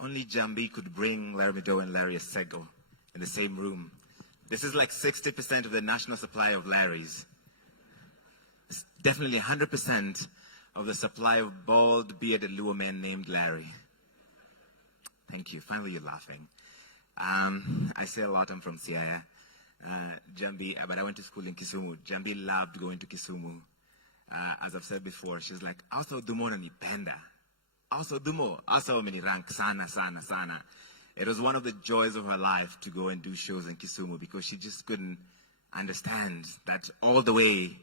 only Njambi could bring Larry Madowo and Larry Asego in the same room. This is like 60% of the national supply of Larrys. It's definitely 100% of the supply of bald, bearded Luo men named Larry. Thank you. Finally, you're laughing. I say a lot. I'm from Siaya. Njambi, but I went to school in Kisumu. Njambi loved going to Kisumu. As I've said before, she's like, also Dumo na nipenda. Also Dumo, also mini rank sana, sana, sana. It was one of the joys of her life to go and do shows in Kisumu because she just couldn't understand that all the way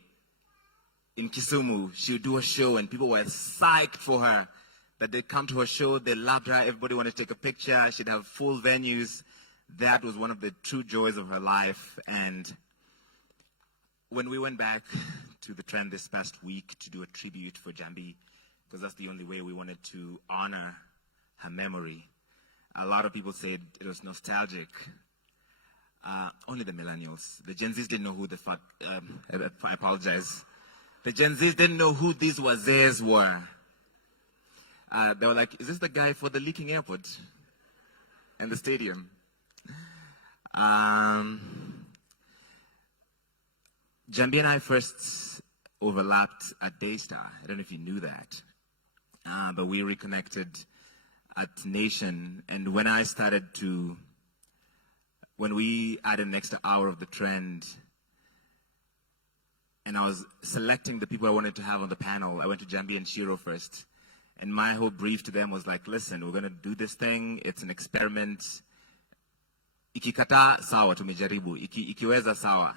in Kisumu, she would do a show and people were psyched for her. That they'd come to her show, they loved her, everybody wanted to take a picture, she'd have full venues. That was one of the true joys of her life. And when we went back to the trend this past week to do a tribute for Njambi, because that's the only way we wanted to honor her memory, a lot of people said it was nostalgic. Only the millennials. The Gen Zs didn't know who the fuck, I apologize. The Gen Zs didn't know who these wazees were. They were like, is this the guy for the leaking airport and the stadium? Njambi and I first overlapped at Daystar. I don't know if you knew that. But we reconnected at Nation. And when we added an extra hour of the trend, and I was selecting the people I wanted to have on the panel, I went to Njambi and Shiro first. And my whole brief to them was like, listen, we're going to do this thing. It's an experiment. Ikikata sawa tumejaribu. Ikiweza sawa.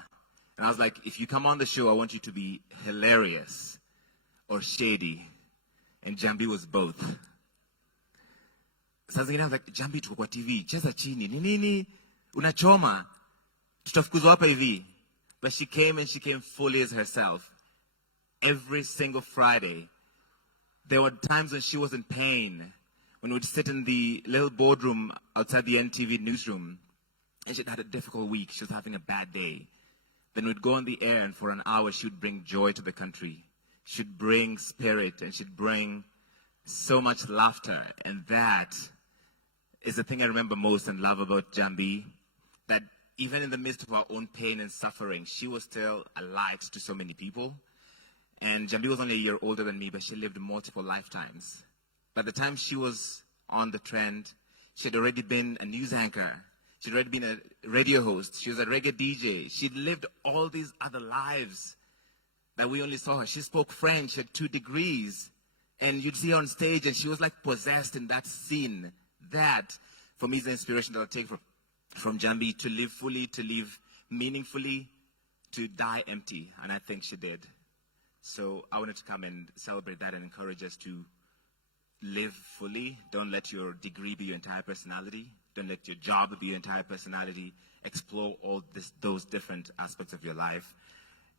And I was like, if you come on the show, I want you to be hilarious or shady. And Njambi was both. Sasa zingine I was like, Njambi tuko kwa TV, cheza chini. Nini? Unachoma. Tutafukuzwa hapa hivi. But she came and she came fully as herself. Every single Friday. There were times when she was in pain, when we'd sit in the little boardroom outside the NTV newsroom, and she'd had a difficult week. She was having a bad day. Then we'd go on the air, and for an hour, she'd bring joy to the country. She'd bring spirit, and she'd bring so much laughter. And that is the thing I remember most and love about Njambi, that even in the midst of our own pain and suffering, she was still a light to so many people. And Njambi was only a year older than me, but she lived multiple lifetimes. By the time she was on the trend, she had already been a news anchor. She'd already been a radio host. She was a reggae DJ. She'd lived all these other lives that we only saw her. She spoke French, had 2 degrees. And you'd see her on stage, and she was like possessed in that scene. That, for me, is the inspiration that I'll take from Njambi, to live fully, to live meaningfully, to die empty. And I think she did. So I wanted to come and celebrate that and encourage us to live fully. Don't let your degree be your entire personality. Don't let your job be your entire personality. Explore all those different aspects of your life.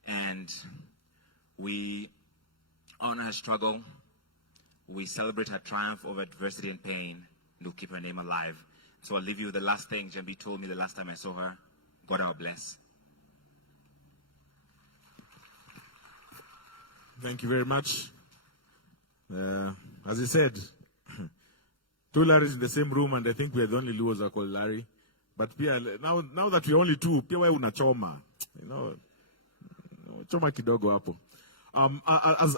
And we honor her struggle. We celebrate her triumph over adversity and pain. And we'll keep her name alive. So I'll leave you with the last thing Njambi told me the last time I saw her. God, I'll bless. Thank you very much. As he said, 2 Larrys in the same room, and I think we are the only Luos are called Larry. But now that we're only 2, pia wewe unachoma. You know, choma kidogo hapo. As